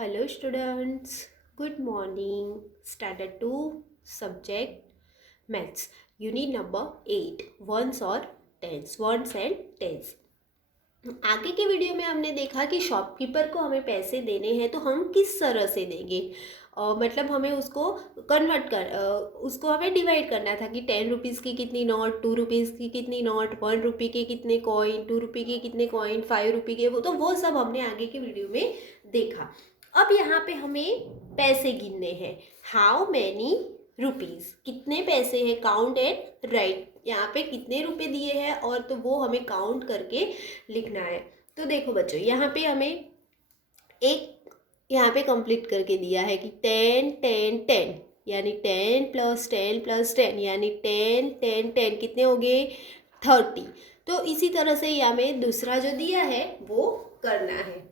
Hello students, good morning. Standard 2 subject maths unit number 8 ones और tens ones and tens। आगे के video में हमने देखा कि शॉपकीपर को हमें पैसे देने हैं तो हम किस तरह से देंगे। मतलब हमें उसको उसको हमें डिवाइड करना था कि 10 रुपीज़ की कितनी नोट, 2 रुपीज़ की कितनी नोट, 1 रुपये के कितने कॉइन, 2 रुपये के कितने कॉइन, 5 रुपये के, वो सब हमने आगे के वीडियो में देखा। अब यहाँ पे हमें पैसे गिनने हैं। हाउ मैनी रुपीज़, कितने पैसे हैं, काउंट एंड राइट। यहाँ पे कितने रुपए दिए हैं और तो वो हमें काउंट करके लिखना है। तो देखो बच्चों, यहाँ पे हमें यहाँ पे कंप्लीट करके दिया है कि 10 10 10 यानी 10 + 10 + 10 यानी 10 10 10 कितने हो गए 30। तो इसी तरह से यहाँ में दूसरा जो दिया है वो करना है।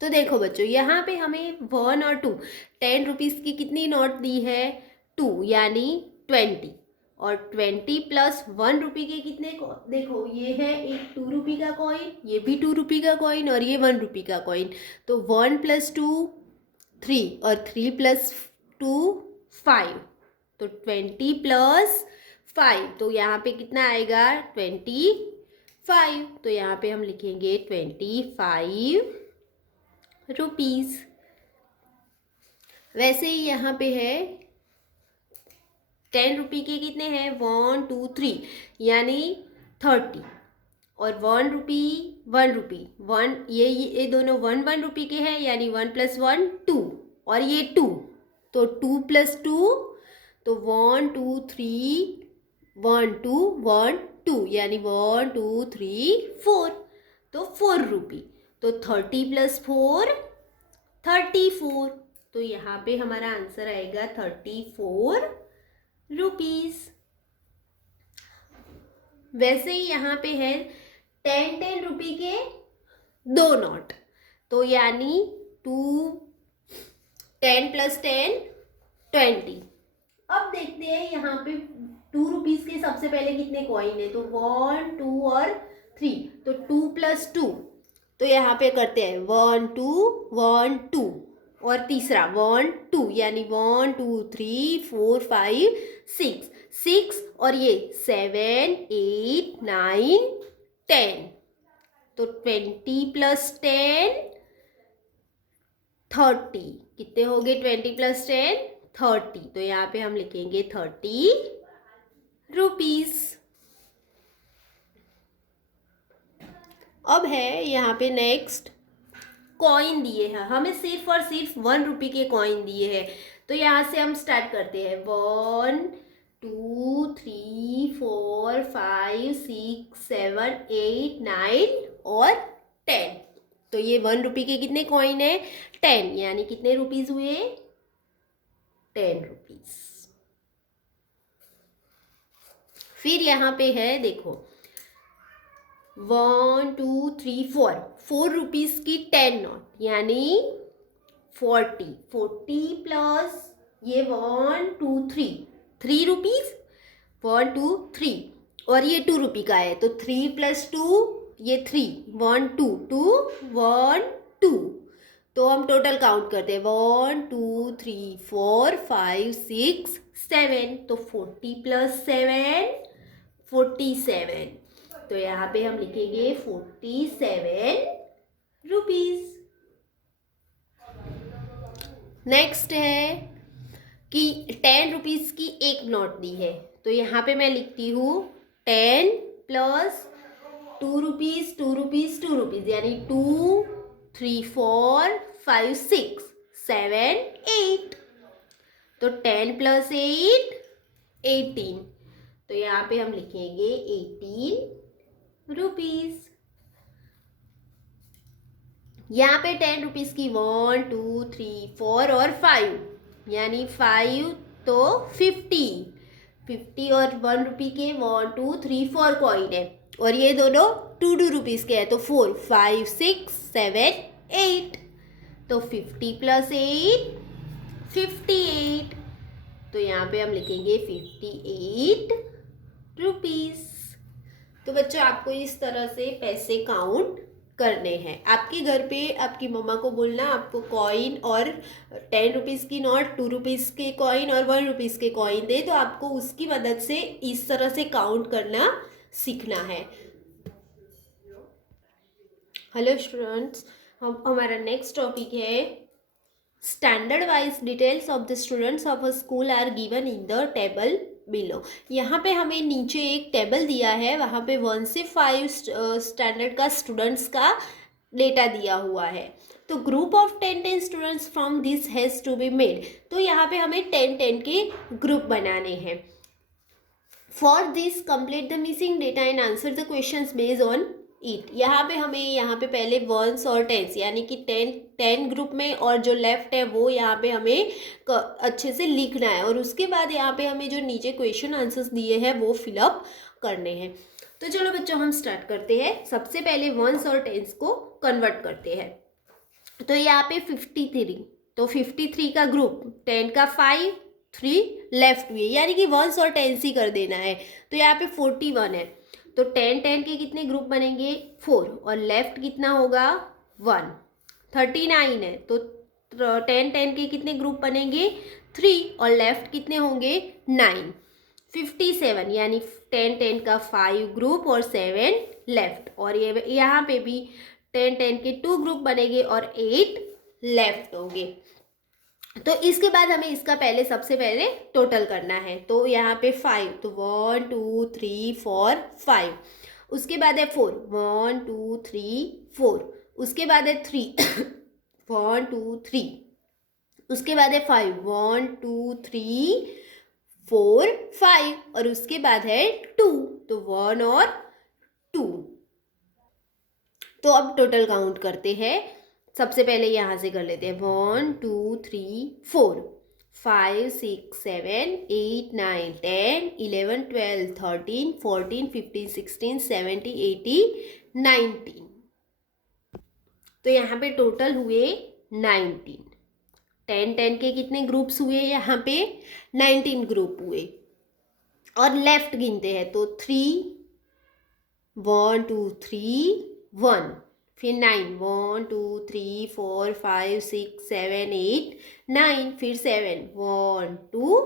तो देखो बच्चों, यहाँ पे हमें 1 और 2, 10 रुपीज़ की कितनी नोट दी है 2 यानी 20, और 20 + 1 रुपये के कितने देखो ये है एक 2 रुपये का कॉइन, ये भी 2 रुपये का कॉइन और ये 1 रुपये का कॉइन। तो 1 + 2 3 और 3 + 2 5, तो 20 + 5, तो यहाँ पे कितना आएगा 25। तो यहाँ पे हम लिखेंगे 25 रुपीज़। वैसे ही यहाँ पे है 10 रुपये के कितने हैं 1 2 3 यानी 30, और 1 रुपये 1 ये दोनों 1 रुपये के हैं यानी 1 + 1 2, और ये 2, तो 2 + 2, तो 1 2 3 1 2 1 2 यानी 1 2 3 4, तो 4 रुपये। तो 30 + 4 34, तो यहाँ पे हमारा आंसर आएगा 34 रुपीज़। वैसे ही यहाँ पे है 10 रुपये के 2 नोट, तो यानी 10 + 10 20। अब देखते हैं यहाँ पे 2 रुपीज़ के सबसे पहले कितने कॉइन है, तो 1 2 और 3, तो 2 + 2, तो यहाँ पे करते हैं 1 2 1 2, और तीसरा 1 2 यानी 1 2 3 4 5 6 6, और ये 7 8 9 10, तो 20 + 10 30, कितने हो गए 20 + 10 30, तो यहाँ पे हम लिखेंगे 30 रुपीज़। अब है यहाँ पे नेक्स्ट कॉइन दिए हैं हमें, सिर्फ और सिर्फ 1 रुपये के कॉइन दिए हैं। तो यहाँ से हम स्टार्ट करते हैं 1 2 3 4 5 6 7 8 9 और 10। तो ये 1 रुपये के कितने कॉइन है 10, यानी कितने रुपीज़ हुए 10 रुपीज़। फिर यहाँ पे है देखो 1 2 3 4 4 रुपीज़ की 10 नोट यानी 40 + ये 1 2 3 3 रुपीज़ 1 2 3, और ये 2 रुपये का है तो 3 + 2 ये 3 1 2 2 1 2, तो हम टोटल काउंट करते हैं 1 2 3 4 5 6 7, तो 40 + 7 47, तो यहाँ पे हम लिखेंगे 47 रुपीज़। नेक्स्ट है कि 10 रुपीज़ की एक नोट दी है, तो यहाँ पे मैं लिखती हूँ 10 + 2 रुपीज़ 2 रुपीज़ 2 रुपीज़ यानी 2 3 4 5 6 7 8, तो 10 + 8 18, तो यहाँ पे हम लिखेंगे 18 रुपीज़। यहाँ पे 10 रुपीज़ की 1 2 3 4 और 5 यानी 5, तो 50 और 1 रुपये के 1 2 3 4 कॉइन है, और ये दोनों 2 2 रुपीज़ के हैं तो 4 5 6 7 8, तो 50 + 8 58, तो यहाँ पे हम लिखेंगे 58 रुपीज़। तो बच्चों आपको इस तरह से पैसे काउंट करने हैं। आपके घर पे आपकी मम्मा को बोलना आपको कॉइन और 10 रुपीज़ की नोट, 2 रुपीज़ के कॉइन और 1 रुपीज़ के कॉइन दे, तो आपको उसकी मदद से इस तरह से काउंट करना सीखना है। हेलो स्टूडेंट्स, हमारा नेक्स्ट टॉपिक है standard wise details of the students of a school are given in the table below. यहाँ पे हमें नीचे एक टेबल दिया है, वहाँ पे 1 से 5 स्टैंडर्ड का स्टूडेंट्स का डेटा दिया हुआ है। तो group of 10 students from this has to be made. तो यहाँ पे हमें 10 के ग्रुप बनाने हैं। For this complete the missing data and answer the questions based on it. यहाँ पे हमें यहाँ पे पहले 1s और 10s यानी कि 10 ग्रुप में, और जो लेफ्ट है वो यहाँ पे हमें अच्छे से लिखना है, और उसके बाद यहाँ पे हमें जो नीचे क्वेश्चन आंसर्स दिए हैं वो फिलअप करने हैं। तो चलो बच्चों हम स्टार्ट करते हैं। सबसे पहले 1s और 10s को कन्वर्ट करते हैं। तो यहाँ पे 53, तो 53 का ग्रुप 10 का 5, 3 लेफ्ट हुए, यानी कि 1s और 10s ही कर देना है। तो यहाँ पे 41 है, तो 10 के कितने ग्रुप बनेंगे 4, और लेफ्ट कितना होगा 1। 39 है, तो 10 के कितने ग्रुप बनेंगे 3, और लेफ्ट कितने होंगे 9। 57 यानी 10 का 5 ग्रुप और 7 लेफ्ट, और ये यहाँ पे भी 10 के 2 ग्रुप बनेंगे और 8 लेफ्ट होंगे। तो इसके बाद हमें इसका सबसे पहले टोटल करना है। तो यहाँ पे 5, तो 1 2 3 4 5। उसके बाद है 4, 1 2 3 4। उसके बाद है 3 1 2 3। उसके बाद है 5, 1 2 3 4 5। और उसके बाद है 2, तो 1 और 2। तो अब टोटल काउंट करते हैं। सबसे पहले यहाँ से कर लेते हैं 1 2 3 4 5 6 7 8 9 10 11 12 13 14 15 16 17 18 19। तो यहाँ पे टोटल हुए 19। 10 के कितने ग्रुप्स हुए यहाँ पे 19 ग्रुप हुए, और लेफ्ट गिनते हैं तो 3 1 2 3 1, फिर 9 1 2 3 4 5 6 7 8 9, फिर 7 1 2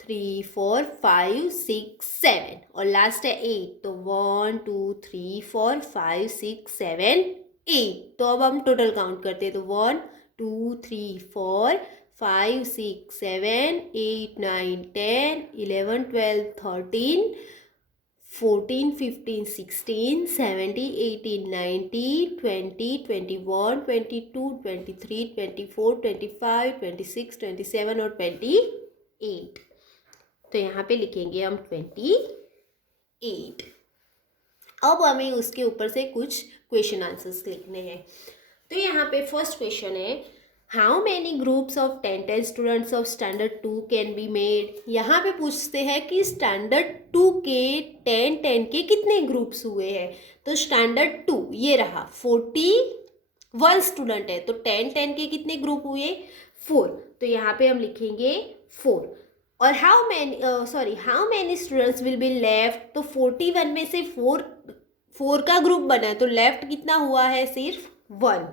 3 4 5 6 7, और लास्ट है 8, तो 1 2 3 4 5 6 7 8। तो अब हम टोटल काउंट करते हैं, तो 1 2 3 4 5 6 7 8 9 10 11 12 13 14 15 16 17 18 19 20 21 22 23 24 25 26 27 और 28। तो यहाँ पे लिखेंगे हम 28। अब हमें उसके ऊपर से कुछ क्वेश्चन आंसर्स लिखने हैं। तो यहाँ पे फर्स्ट क्वेश्चन है, how many groups of 10 students of standard 2 can be made. यहाँ पे पूछते हैं कि स्टैंडर्ड 2 के 10 के कितने ग्रुप्स हुए हैं। तो स्टैंडर्ड 2 ये रहा 41 स्टूडेंट है, तो 10 के कितने ग्रुप हुए 4। तो यहाँ पे हम लिखेंगे 4। और how many students will be left. तो 41 में से 4 का ग्रुप बना है, तो लेफ्ट कितना हुआ है सिर्फ 1।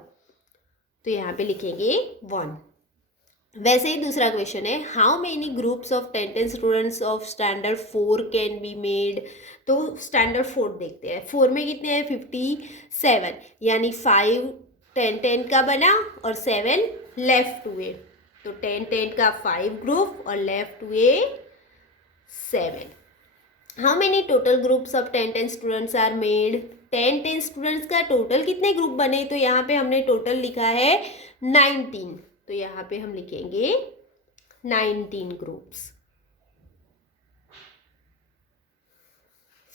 तो यहाँ पे लिखेंगे 1। वैसे ही दूसरा क्वेश्चन है, how many groups of 10 students of standard 4 can be made. तो स्टैंडर्ड 4 देखते हैं, 4 में कितने हैं 57, यानी 5 10 का बना और 7 लेफ्ट हुए। तो 10 का 5 ग्रुप और लेफ्ट हुए 7। How many total groups of 10 students are made. 10 students का टोटल कितने ग्रुप बने। तो यहाँ पे हमने टोटल लिखा है 19, तो यहाँ पे हम लिखेंगे 19 ग्रुप्स।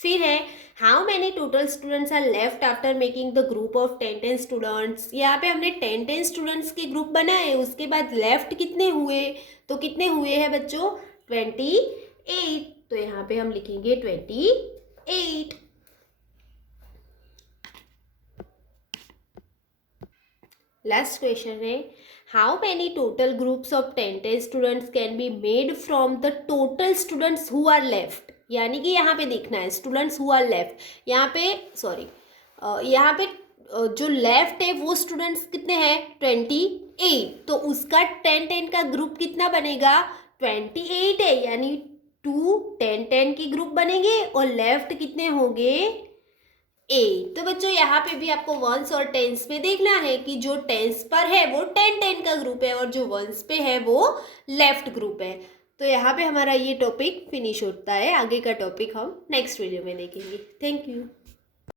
फिर है, how many total students are left after making the group of 10 students. यहाँ पे हमने 10 स्टूडेंट्स के ग्रुप बनाए, उसके बाद लेफ्ट कितने हुए। तो कितने हुए हैं बच्चों 28। तो यहाँ पे हम लिखेंगे 28। लास्ट क्वेश्चन है, how many total groups of 10 students can be made from the total students who are left. यानी कि यहाँ पे देखना है स्टूडेंट्स हु आर लेफ्ट। यहाँ पे जो लेफ्ट है वो स्टूडेंट्स कितने हैं 28, तो उसका 10-10 का ग्रुप कितना बनेगा 28 है, यानी 2 10-10 की ग्रुप बनेंगे और लेफ्ट कितने होंगे 8। तो बच्चों यहाँ पे भी आपको वंस और टेंस में देखना है कि जो टेंस पर है वो 10-10 का ग्रुप है और जो वंस पे है वो लेफ्ट ग्रुप है। तो यहाँ पे हमारा ये टॉपिक फिनिश होता है, आगे का टॉपिक हम नेक्स्ट वीडियो में देखेंगे। Thank you.